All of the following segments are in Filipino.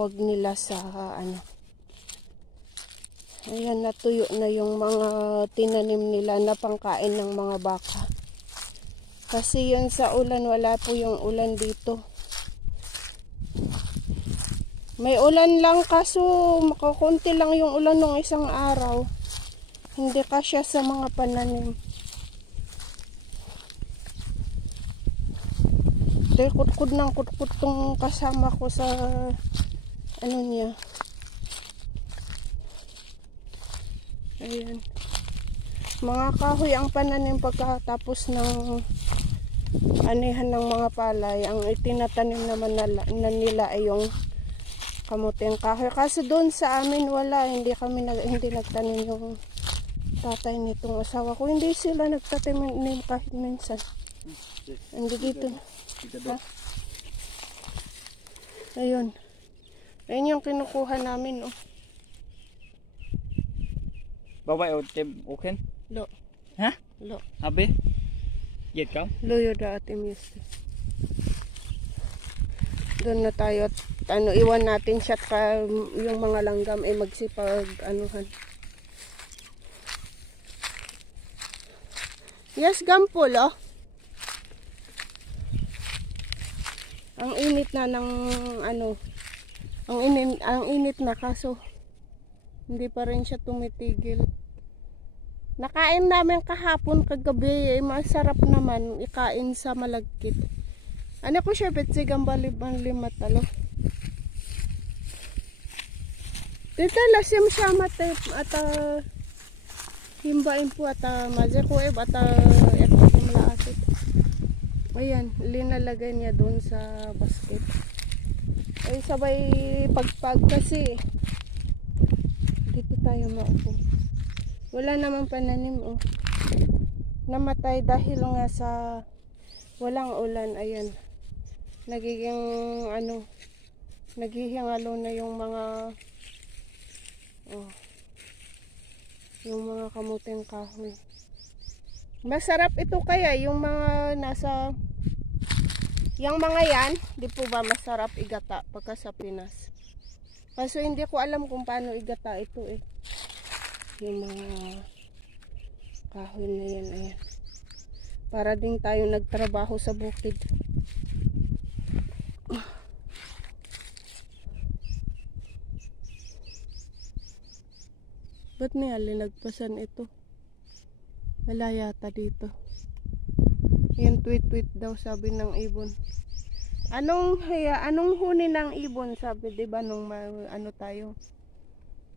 tawag nila sa ano. Ayan, natuyo na yung mga tinanim nila na pangkain ng mga baka. Kasi yun sa ulan, wala po yung ulan dito. May ulan lang kaso makakunti lang yung ulan ng isang araw. Hindi kasya sa mga pananim. Dahil kutkod ng kutkod tong kasama ko sa ano niya. Ayan. Mga kahoy ang pananim pagkatapos ng anihan ng mga palay. Ang itinatanim naman na nila ay yung kamuting kahoy. Kasi doon sa amin wala. Hindi nagtanim yung tatay nitong asawa ko. Hindi sila nagtatanim kahit minsan. Hindi dito. Ha? Ayun. Ayun yung kinukuha namin. Oh. Babay o tem oken? Lo. Ha? Lo. Abi? Yet ka? Lo yun ating mister. Doon na tayo at ano, iwan natin siya ka yung mga langgam ay magsipag anuhan. Yes, gampol oh. Ang init na ng ano. Ang init na kaso hindi pa rin siya tumitigil. Nakain namin kahapon kagabi, eh, masarap naman ikain sa malagkit. Ano ko siya betsigang baliban lima talo. Dito lasim siya mate at himbain po at maze ko at eto kumlaasit. Ayan, linalagay niya doon sa basket. Ay sabay pagpag kasi dito tayo maupo. Wala namang pananim oh. Namatay dahil nga sa walang ulan. Ayan. Nagiging ano, naghihingalo na yung mga oh, yung mga kamuting kahoy. Masarap ito kaya yung mga nasa yung mga yan, di po ba masarap igata pagka sa Pinas. Kaso hindi ko alam kung paano igata ito eh. Yung mga kahoy na yan, ayan. Para din tayo nagtrabaho sa bukid. Ba't may alinagpasan ito? Wala yata dito. Yan tweet daw sabi ng ibon. Anong huni ng ibon sabi, 'di ba nung ano tayo?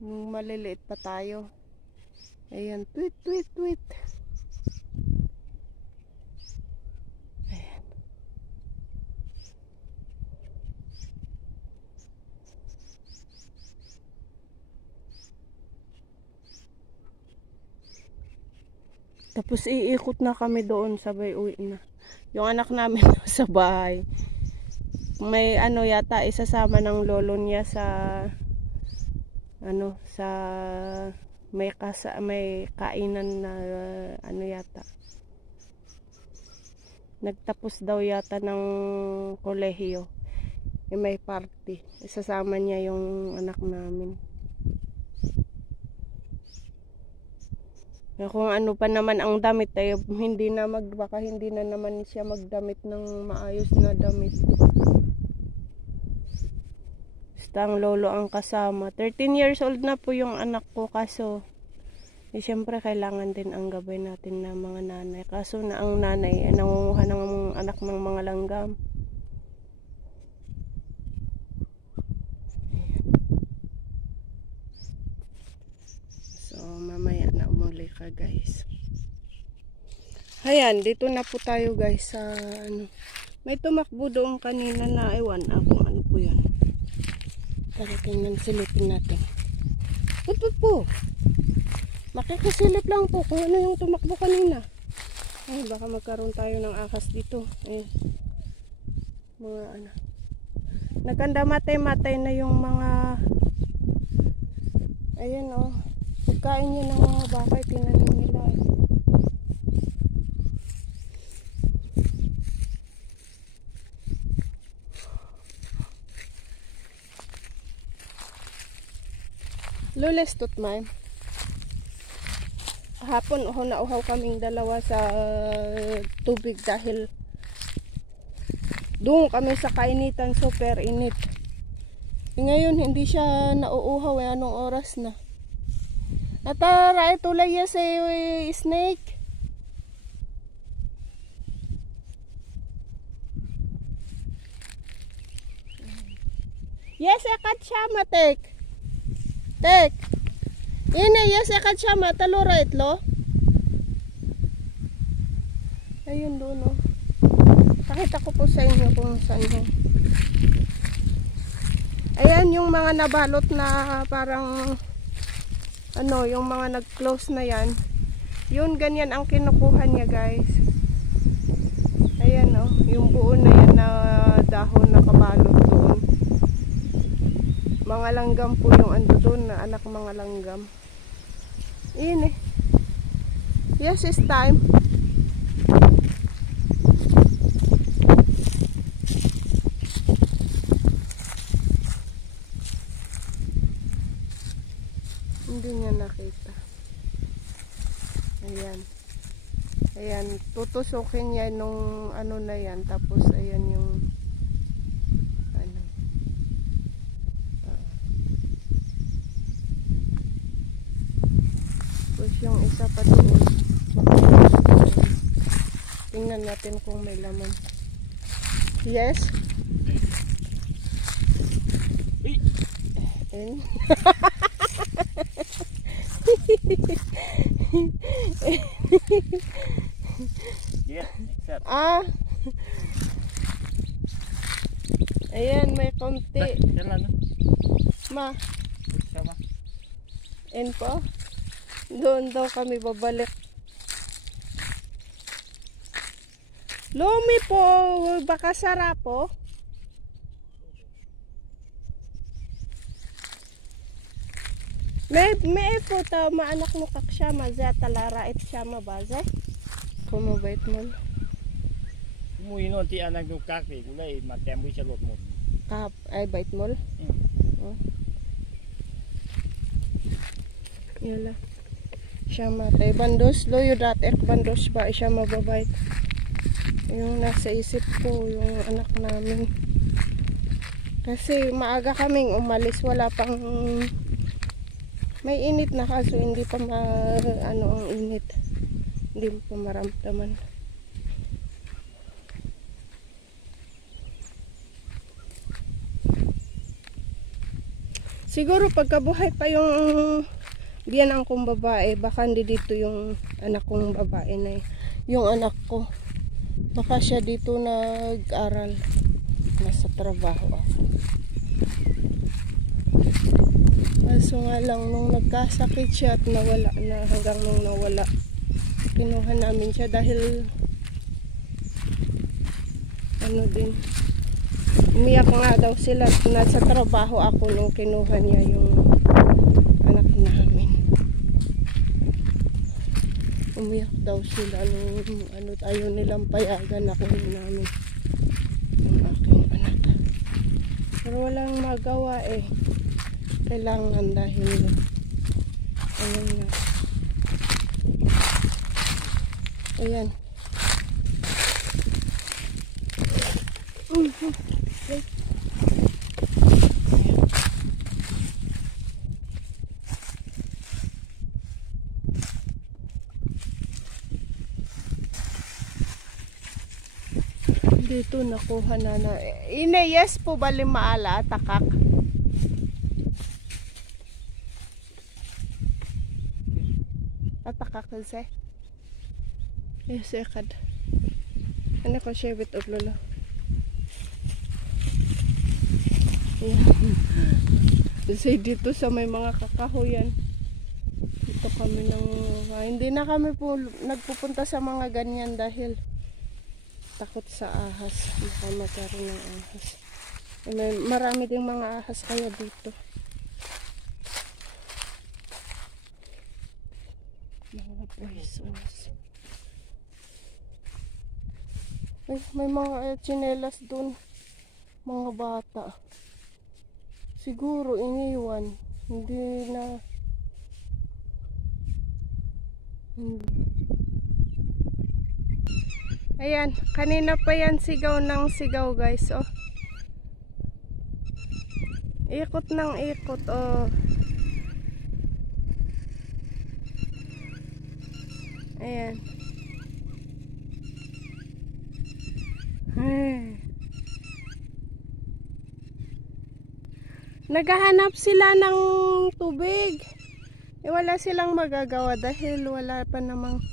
Nung maliliit pa tayo. Ayan, tweet. Ayan. Tapos iikot na kami doon, sabay uwi na. Yung anak namin sa bahay. May ano yata isasama ng lolo niya sa ano sa may kainan na ano yata. Nagtapos daw yata ng kolehiyo. May party. Isasama niya yung anak namin. Kung ano pa naman ang damit ay baka hindi na naman siya magdamit ng maayos na damit. Basta ang lolo ang kasama. 13 years old na po yung anak ko kaso siyempre kailangan din ang gabay natin na mga nanay. Kaso na ang nanay ay nangunguha ng anak ng mga langgam. So mamaya na umuli ka guys. Ayan, dito na po tayo guys sa ano. May tumakbo doon kanina na ewan ako ano po yan. Tara tingnan silipin natin. Putput po. Makikisilip lang po kung ano yung tumakbo kanina. Ay baka magkaroon tayo ng akas dito. Ayan. Mga ano. Nagkanda matay na yung mga ayan oh. Pagkain niya ng mga baka tinanim nila. Lules tutmay. Hapon nauhaw kaming dalawa sa tubig dahil doon kami sa kainitan, super init. Ngayon hindi siya nauuhaw, anong oras na? Atara tulay ya sa snake. Yes, akat siya matek. Tek. Ine, yes, akat siya matalura itlo. Ayun doon, oh. Pakita ko po sa inyo kung saan yun. Ayan yung mga nabalot na parang ano, yung mga nag-close na yan. Yun, ganyan ang kinukuha niya, guys. Ayan, oh, yung buo na yan na dahon na kabalot doon. Mga langgam po yung ando doon, na anak mga langgam. Ayan eh. Yes, it's time. Hindi niya nakita. Ayan. Ayan, tutusukin niya nung ano na yan. Tapos ayan yung ano. Tapos yung isa pa doon. Tingnan natin kung may laman. Yes? And Yeah, except. Ayan, may konti. Yan lang, no? Ma, Sama. and po. Doon daw kami babalik. Lumi po, baka sarap po. May po ta maanak mo kaksama za talara it syama baza. Kumabait mo. Mui non ti anak yung kakri, kulay matem ko siya lot mo. Kap ay bait mo. Oh. Yala. Syama tay bandos lo yudat ek bandos ba siya mababait. Yung nasa isip ko yung anak namin. Kasi maaga kaming umalis, wala pang may init na kaso hindi pa ano ang init. Hindi mo pa maramdaman. Siguro pagkabuhay pa yung biyanan kong babae, baka hindi dito yung anak kong babae na yung anak ko. Baka siya dito nag-aral. Nasa trabaho ako. Kaso nga lang nung nagkasakit siya at nawala na, hanggang nung nawala kinuha namin siya dahil ano din, umiyak nga daw sila. Nasa trabaho ako nung kinuha niya yung anak namin. Umiyak daw sila nung ano, ayaw nilang payagan ako namin yung aking anak. Pero walang magawa eh. Kailangan dahil ayun nga. Ayan. Dito nakuha na ine, yes po ba limaala takak? Atakak kasi yes, ekad ano ko share with lolo. Kasi dito sa may mga kakahuyan dito kami hindi na kami po nagpupunta sa mga ganyan dahil takot sa ahas. Baka magkaroon ng ahas. Marami ding mga ahas kaya dito. Mga poisons. Ay, may mga tsinelas dun. Mga bata. Siguro iniwan. Hindi na. Ayan, kanina pa yan sigaw ng sigaw guys, oh. Ikot ng ikot, oh. Ayan. Naghahanap sila ng tubig. Wala silang magagawa dahil wala namang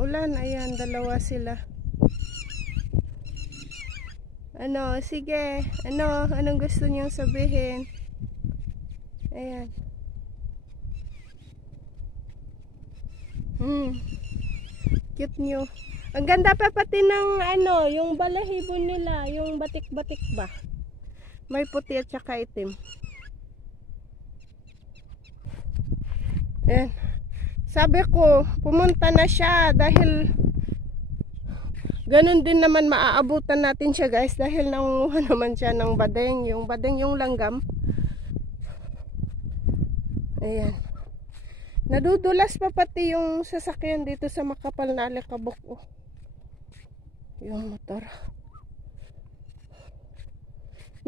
ulan. Ayan, dalawa sila. Ano, sige. Anong gusto niyong sabihin? Ayan. Cute nyo. Ang ganda pa pati ng yung balahibo nila, yung batik-batik ba? May puti at saka itim. Ayan. Sabi ko, pumunta na siya dahil ganun din naman maaabutan natin siya guys dahil nangunguha naman siya ng badeng. Yung badeng yung langgam. Ayan. Nadudulas pa pati yung sasakyan dito sa makapal na alikabok. Oh. Yung motor.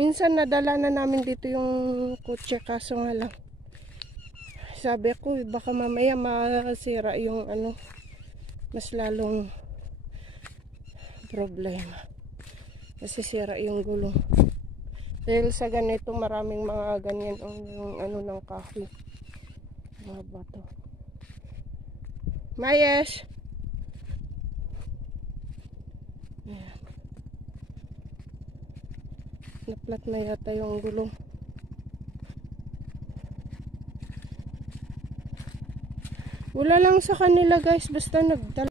Minsan nadala na namin dito yung kotse kaso nga lang. Sabi ko baka mamaya masira yung mas lalong problema. Masisira yung gulong. Dahil sa ganito maraming mga ganyan yung ng kahoy. Mga bato. Mayes! Ayan. Naplat na yata yung gulong. Wala lang sa kanila guys, basta nagdala.